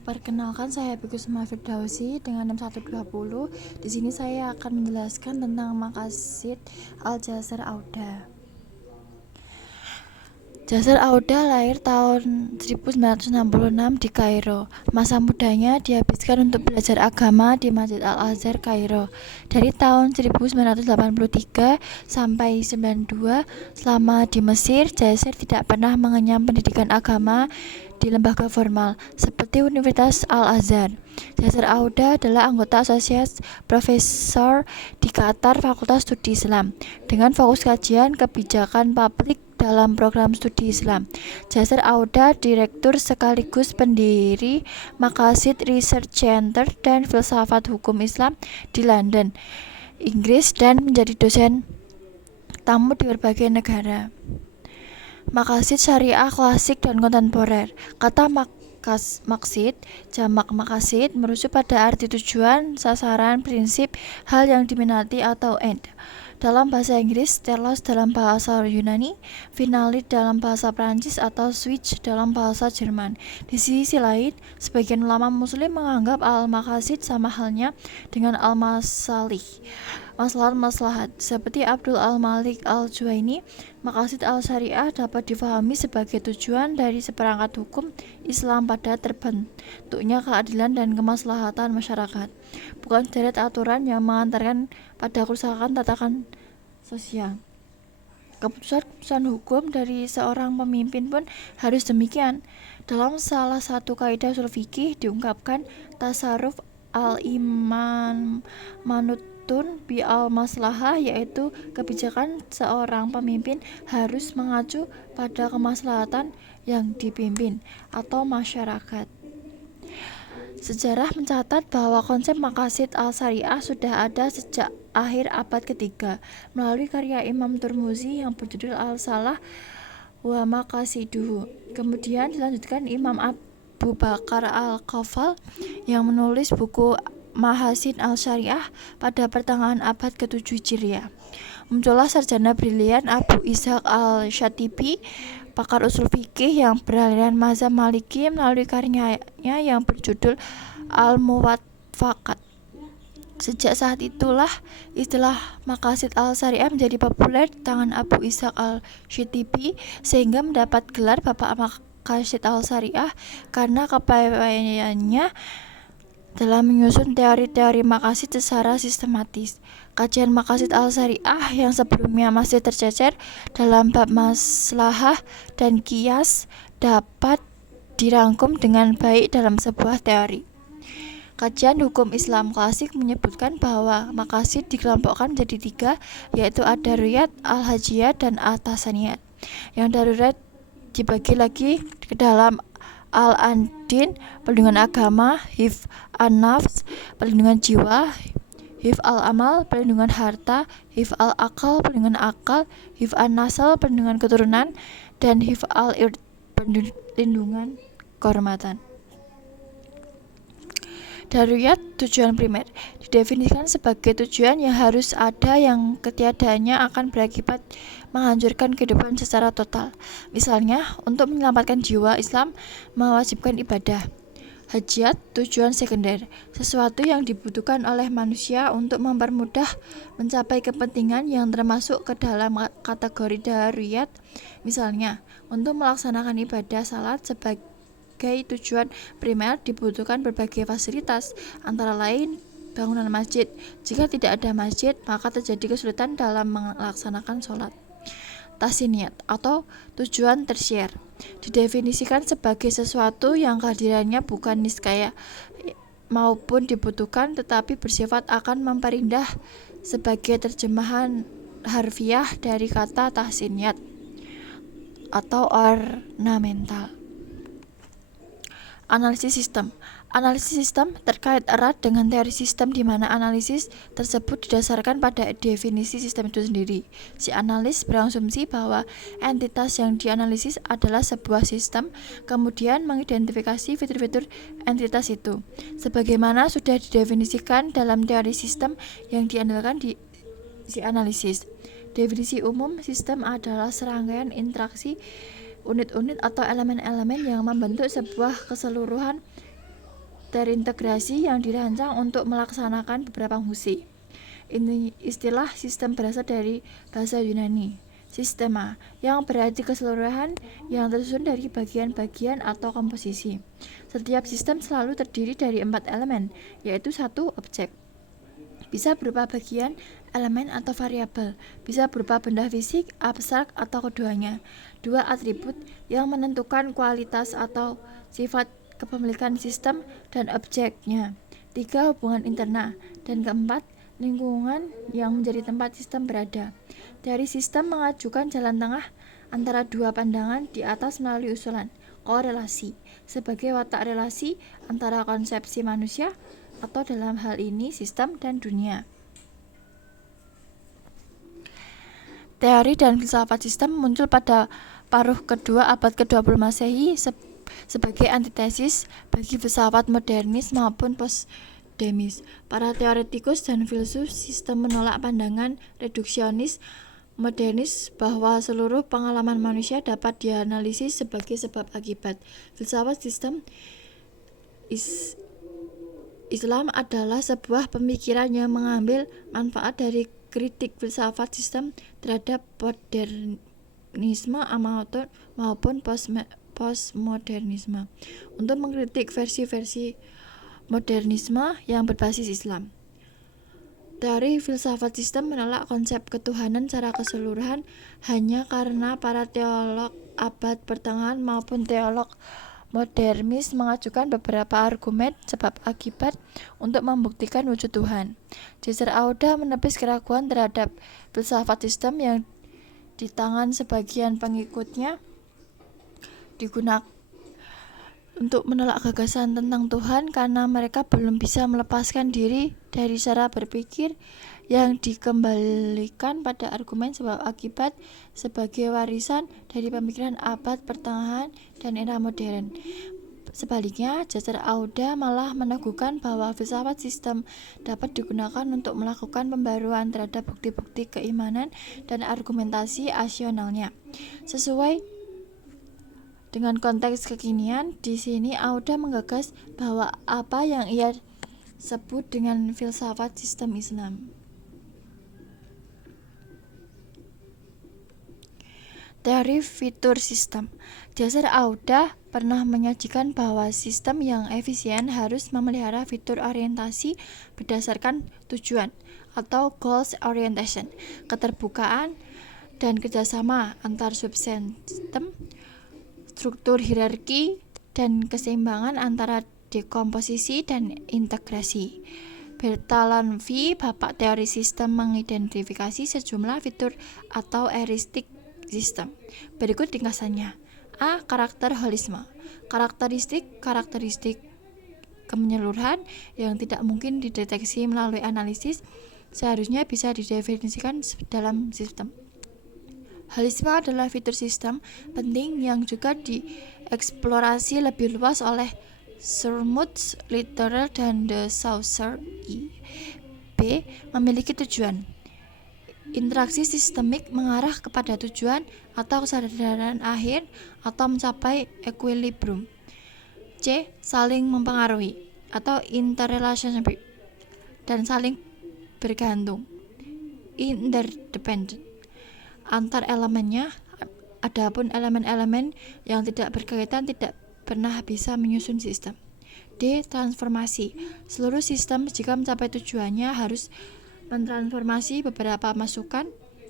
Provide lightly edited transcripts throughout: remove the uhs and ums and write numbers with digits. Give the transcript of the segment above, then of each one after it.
Perkenalkan, saya Bikusuma Firdausi dengan NIM 120. Di sini saya akan menjelaskan tentang maqasid Al-Jazar Auda. Jazar Auda lahir tahun 1966 di Kairo. Masa mudanya dihabiskan untuk belajar agama di Masjid Al-Azhar, Kairo. Dari tahun 1983 sampai 92, selama di Mesir, Jazar tidak pernah mengenyam pendidikan agama di lembaga formal, seperti Universitas Al-Azhar. Jazar Auda adalah anggota Asosiasi Profesor di Qatar Fakultas Studi Islam, dengan fokus kajian kebijakan publik dalam program studi Islam. Jazar Auda, direktur sekaligus pendiri Maqasid Research Center dan Filsafat Hukum Islam di London, Inggris, dan menjadi dosen tamu di berbagai negara. Maqasid syariah klasik dan kontemporer. Kata maqsid, jamak maqasid, merujuk pada arti tujuan, sasaran, prinsip, hal yang diminati atau end. Dalam bahasa Inggris, telos dalam bahasa Yunani, finalis dalam bahasa Prancis, atau switch dalam bahasa Jerman. Di sisi lain, sebagian ulama muslim menganggap al-maqasid sama halnya dengan al-masalih, maslahat-maslahat. Seperti Abdul al-Malik al-Juwaini, maqasid al-syariah dapat difahami sebagai tujuan dari seperangkat hukum Islam pada terbentuknya keadilan dan kemaslahatan masyarakat, bukan sederet aturan yang mengantarkan pada kerusakan tatanan sosial. Keputusan-keputusan hukum dari seorang pemimpin pun harus demikian. Dalam salah satu kaidah ushul fikih diungkapkan, tasarruf al-iman manutun bi al-maslahah, yaitu kebijakan seorang pemimpin harus mengacu pada kemaslahatan yang dipimpin atau masyarakat. Sejarah mencatat bahwa konsep maqasid al-syariah sudah ada sejak akhir abad ketiga melalui karya Imam Turmuzi yang berjudul Al-Salah wa Maqasiduhu. Kemudian dilanjutkan Imam Abu Bakar Al-Qafal yang menulis buku Mahasin al-Syariah pada pertengahan abad ke-7 Hijriah. Muncullah sarjana brilian Abu Ishaq al-Shatibi, pakar usul fikih yang beraliran mazhab Maliki, melalui karyanya yang berjudul Al-Muwaffaqat. Sejak saat itulah istilah maqasid al-syariah menjadi populer di tangan Abu Ishaq al-Shatibi, sehingga mendapat gelar Bapak Maqasid al-Syariah karena kepandaiannya dalam menyusun teori-teori maqasid secara sistematis. Kajian maqasid al-syariah yang sebelumnya masih tercecer dalam bab maslahah dan qiyas dapat dirangkum dengan baik dalam sebuah teori. Kajian hukum Islam klasik menyebutkan bahwa maqasid dikelompokkan menjadi 3, yaitu ad-daruriyat, al-hajiyat, dan at-tasaniyat. Yang darurat dibagi lagi ke dalam al-andin, perlindungan agama; hifz an-nafs, perlindungan jiwa; hifz al-amal, perlindungan harta; hifz al-aqal, perlindungan akal; hifz an-nasal, perlindungan keturunan; dan hifz al-ird, perlindungan kehormatan. Daruriyat, tujuan primer, didefinisikan sebagai tujuan yang harus ada yang ketiadaannya akan berakibat menghancurkan kehidupan secara total. Misalnya, untuk menyelamatkan jiwa, Islam mewajibkan ibadah. Hajiyat, tujuan sekunder, sesuatu yang dibutuhkan oleh manusia untuk mempermudah mencapai kepentingan yang termasuk ke dalam kategori daruriyat. Misalnya, untuk melaksanakan ibadah salat sebagai tujuan primer dibutuhkan berbagai fasilitas, antara lain bangunan masjid. Jika tidak ada masjid, maka terjadi kesulitan dalam melaksanakan sholat. Tasiniyat atau tujuan tersier didefinisikan sebagai sesuatu yang kehadirannya bukan niscaya maupun dibutuhkan, tetapi bersifat akan memperindah, sebagai terjemahan harfiah dari kata tahsiniyat atau ornamental. Analisis sistem. Analisis sistem terkait erat dengan teori sistem, di mana analisis tersebut didasarkan pada definisi sistem itu sendiri. Si analis berasumsi bahwa entitas yang dianalisis adalah sebuah sistem, kemudian mengidentifikasi fitur-fitur entitas itu, sebagaimana sudah didefinisikan dalam teori sistem yang diandalkan di si analisis. Definisi umum sistem adalah serangkaian interaksi unit-unit atau elemen-elemen yang membentuk sebuah keseluruhan terintegrasi yang dirancang untuk melaksanakan beberapa fungsi. Ini istilah sistem berasal dari bahasa Yunani, sistema, yang berarti keseluruhan yang tersusun dari bagian-bagian atau komposisi. Setiap sistem selalu terdiri dari 4 elemen, yaitu 1 objek. Bisa berupa bagian, elemen, atau variabel. Bisa berupa benda fisik, abstrak, atau keduanya. 2 atribut yang menentukan kualitas atau sifat kepemilikan sistem dan objeknya. 3 hubungan internal. Dan keempat, lingkungan yang menjadi tempat sistem berada. Teori sistem mengajukan jalan tengah antara dua pandangan di atas melalui usulan korelasi sebagai watak relasi antara konsepsi manusia atau dalam hal ini sistem dan dunia. Teori dan filsafat sistem muncul pada paruh kedua abad ke-20 Masehi sebagai antitesis bagi filsafat modernis maupun postmodernis. Para teoretikus dan filsuf sistem menolak pandangan reduksionis modernis bahwa seluruh pengalaman manusia dapat dianalisis sebagai sebab akibat. Filsafat sistem Islam adalah sebuah pemikiran yang mengambil manfaat dari kritik filsafat sistem terhadap modernisme maupun postmodernisme untuk mengkritik versi-versi modernisme yang berbasis Islam. Teori filsafat sistem menolak konsep ketuhanan secara keseluruhan hanya karena para teolog abad pertengahan maupun teolog modernis mengajukan beberapa argumen sebab akibat untuk membuktikan wujud Tuhan. Caesar Auda menepis keraguan terhadap filsafat sistem yang di tangan sebagian pengikutnya digunakan untuk menolak gagasan tentang Tuhan karena mereka belum bisa melepaskan diri dari cara berpikir yang dikembalikan pada argumen sebab akibat sebagai warisan dari pemikiran abad pertengahan dan era modern. Sebaliknya, Caesar Auda malah meneguhkan bahwa filsafat sistem dapat digunakan untuk melakukan pembaruan terhadap bukti-bukti keimanan dan argumentasi rasionalnya. Sesuai dengan konteks kekinian, di sini Auda menggagas bahwa apa yang ia sebut dengan filsafat sistem Islam. Teori fitur sistem. Caesar Auda pernah menyajikan bahwa sistem yang efisien harus memelihara fitur orientasi berdasarkan tujuan atau goals orientation, keterbukaan dan kerjasama antar subsistem, struktur hierarki, dan keseimbangan antara dekomposisi dan integrasi. Bertalanffy, bapak teori sistem, mengidentifikasi sejumlah fitur atau heuristik sistem. Berikut ringkasannya. A. Karakter holisme. Karakteristik kemenyeluruhan yang tidak mungkin dideteksi melalui analisis seharusnya bisa didefinisikan dalam sistem. Holisme adalah fitur sistem penting yang juga dieksplorasi lebih luas oleh Zermüth, Littler, dan de Saussure. B. Memiliki tujuan. Interaksi sistemik mengarah kepada tujuan atau kesadaran akhir atau mencapai equilibrium. C. Saling mempengaruhi atau interrelationship dan saling bergantung, interdependent, antar elemennya. Adapun elemen-elemen yang tidak berkaitan tidak pernah bisa menyusun sistem. D. Transformasi. Seluruh sistem jika mencapai tujuannya harus mentransformasi beberapa masukan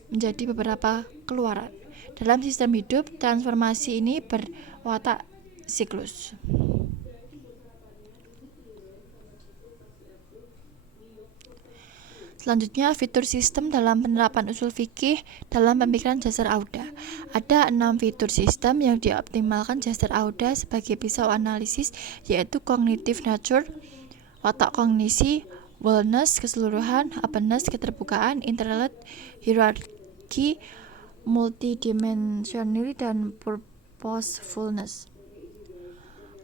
menjadi beberapa keluaran. Dalam sistem hidup, transformasi ini berwatak siklus. Selanjutnya, fitur sistem dalam penerapan usul fikih dalam pemikiran Caesar Auda. Ada 6 fitur sistem yang dioptimalkan Caesar Auda sebagai pisau analisis, yaitu cognitive nature, watak kognisi, wellness, keseluruhan, openness, keterbukaan, interrelate, hierarchy, multidimensionality, dan purposefulness.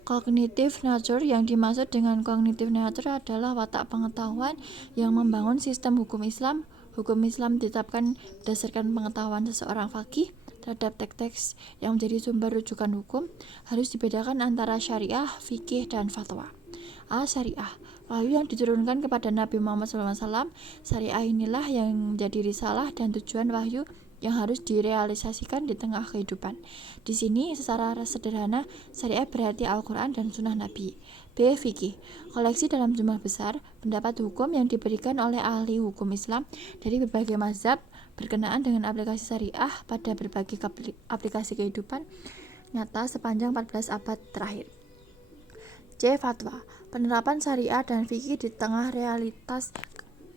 Cognitive nature, yang dimaksud dengan cognitive nature adalah watak pengetahuan yang membangun sistem hukum Islam. Hukum Islam ditetapkan berdasarkan pengetahuan seseorang faqih terhadap teks-teks yang menjadi sumber rujukan hukum. Harus dibedakan antara syariah, fikih, dan fatwa. Syariah, wahyu yang diturunkan kepada Nabi Muhammad SAW. Syariah inilah yang menjadi risalah dan tujuan wahyu yang harus direalisasikan di tengah kehidupan. Di sini secara sederhana, syariah berarti Al-Quran dan Sunnah Nabi. B. Fikih, koleksi dalam jumlah besar pendapat hukum yang diberikan oleh ahli hukum Islam dari berbagai mazhab berkenaan dengan aplikasi syariah pada berbagai aplikasi kehidupan nyata sepanjang 14 abad terakhir. C. Fatwa, penerapan syariah dan fikih di tengah realitas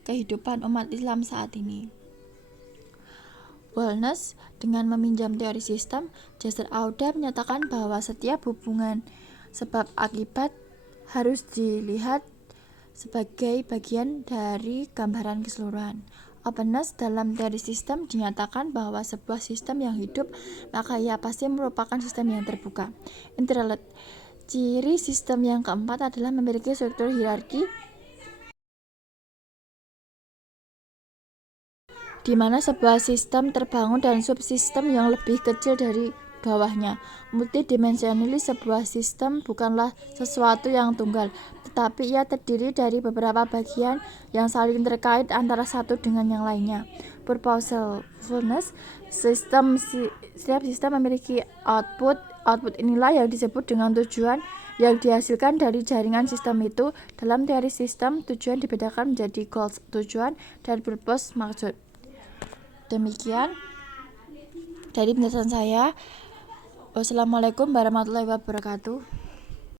kehidupan umat Islam saat ini. Wellness, dengan meminjam teori sistem, Jasser Auda menyatakan bahwa setiap hubungan sebab akibat harus dilihat sebagai bagian dari gambaran keseluruhan. Openness, dalam teori sistem dinyatakan bahwa sebuah sistem yang hidup maka ia pasti merupakan sistem yang terbuka. Internet, ciri sistem yang keempat adalah memiliki struktur hierarki di mana sebuah sistem terbangun dan subsistem yang lebih kecil dari bawahnya. Multidimensionalis, sebuah sistem bukanlah sesuatu yang tunggal, tetapi ia terdiri dari beberapa bagian yang saling terkait antara satu dengan yang lainnya. Purposefulness, setiap sistem memiliki output. Output inilah yang disebut dengan tujuan yang dihasilkan dari jaringan sistem itu. Dalam teori sistem, tujuan dibedakan menjadi goals, tujuan, dan purpose, maksud. Demikian dari penjelasan saya. Wassalamualaikum warahmatullahi wabarakatuh.